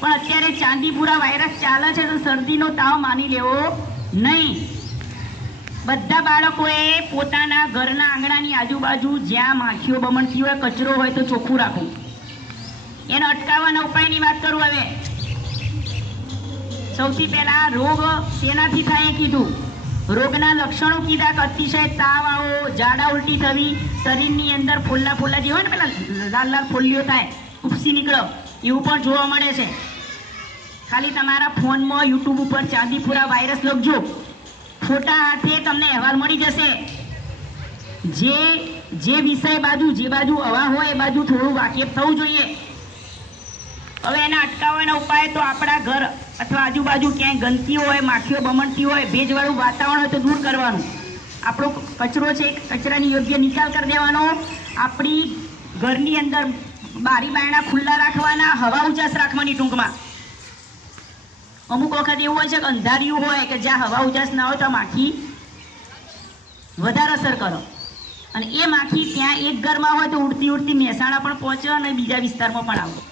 પણ અત્યારે ચાંદીપુરા વાયરસ ચાલે છે તો શરદીનો તાવ માની લેવો નહીં. બધા બાળકોએ પોતાના ઘરના આંગણાની આજુબાજુ જ્યાં માખીઓ બમણતી હોય, કચરો હોય તો ચોખ્ખું રાખવું. એને અટકાવવાના ઉપાયની વાત કરું. હવે સૌથી પહેલા રોગ શેનાથી થાય એ કીધું. રોગના લક્ષણો કીધા કે અતિશય તાવ આવો, ઝાડા ઉલટી થવી, શરીરની અંદર ફોલ્લા ફોલ્લા જે હોય ને પેલા લાલ લાલ ફોલ્લીઓ થાય, ઉપસી નીકળો, એવું પણ જોવા મળે છે. ખાલી તમારા ફોનમાં યુટ્યુબ ઉપર ચાંદીપુરા વાયરસ લખજો, ફોટા હાથે તમને અહેવાલ મળી જશે. જે વિષય બાજુ જે બાજુ હવા હોય એ બાજુ થોડું વાકેફ થવું જોઈએ. હવે એના અટકાવવાના ઉપાય તો આપણા ઘર અથવા આજુબાજુ ક્યાંય ગંદકી હોય, માખીઓ બમણતી હોય, ભેજવાળું વાતાવરણ હોય તો દૂર કરવાનું. આપણો કચરો છે કચરાની યોગ્ય નિકાલ કરી દેવાનો. આપણી ઘરની અંદર બારી બારણા ખુલ્લા રાખવાના, હવા ઉજાસ રાખવાની. ટૂંકમાં અમુક વખત એવું હોય છે કે અંધારિયું હોય કે જ્યાં હવા ઉજાસ ના હોય તો માખી વધારે અસર કરો, અને એ માખી ત્યાં એક ઘરમાં હોય તો ઉડતી ઉડતી મહેસાણા પણ પહોંચે અને બીજા વિસ્તારમાં પણ આવે.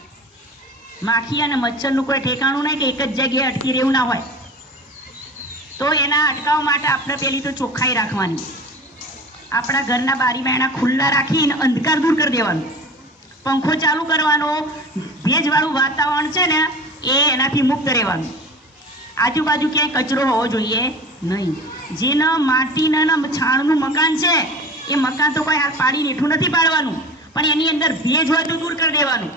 માખી અને મચ્છરનું કોઈ ઠેકાણું નહીં કે એક જ જગ્યાએ અટકી રહેવું ના હોય. તો એના અટકાવ માટે આપણે પહેલી તો ચોખ્ખાઈ રાખવાની. આપણા ઘરના બારી બારણા ખુલ્લા રાખીને અંધકાર દૂર કરી દેવાનું, પંખો ચાલુ કરવાનો, ભેજવાળું વાતાવરણ છે ને એ એનાથી મુક્ત રહેવાનું. આજુબાજુ ક્યાંય કચરો હોવો જોઈએ નહીં. જેને માટીના છાણનું મકાન છે એ મકાન તો કોઈ હાથ પાડીને હેઠું નથી પાડવાનું, પણ એની અંદર ભેજ હોય તો દૂર કરી દેવાનું.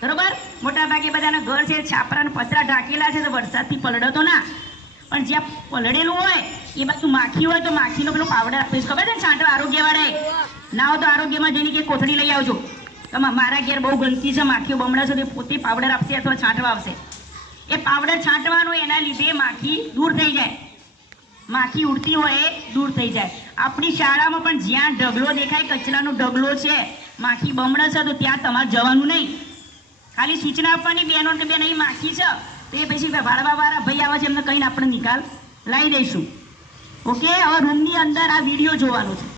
બરોબર? મોટા ભાગે બધાના ઘર છે છાપરા પતરા ઢાંકેલા છે તો વરસાદથી પલળે તો ના, પણ જ્યાં પલળેલું હોય એ બાજુ માખી હોય તો માખીનો પેલો પાવડર આપીશ, ખબર છે છાંટો આરોગ્યવાળાએ. ના હોય તો આરોગ્યમાં જઈને કે કોથળી લઈ આવજો, મારા ઘેર બહુ ગંદકી છે, માખીઓ બમણા છે, પોતે પાવડર આપશે અથવા છાંટવા આવશે. એ પાવડર છાંટવાનો, એના લીધે માખી દૂર થઈ જાય, માખી ઉડતી હોય એ દૂર થઈ જાય. આપણી શાળામાં પણ જ્યાં ઢગલો દેખાય, કચરાનો ઢગલો છે, માખી બમણા છે તો ત્યાં તમારે જવાનું નહીં. ખાલી સૂચના આપવાની, બેનો કે બેન અહીં માખી છે તો એ પછી વાળવાવાળા ભાઈ આવે છે એમને કહીને આપણે નિકાલ લાવી દઈશું. ઓકે, હવે રૂમની અંદર આ વિડીયો જોવાનો છે.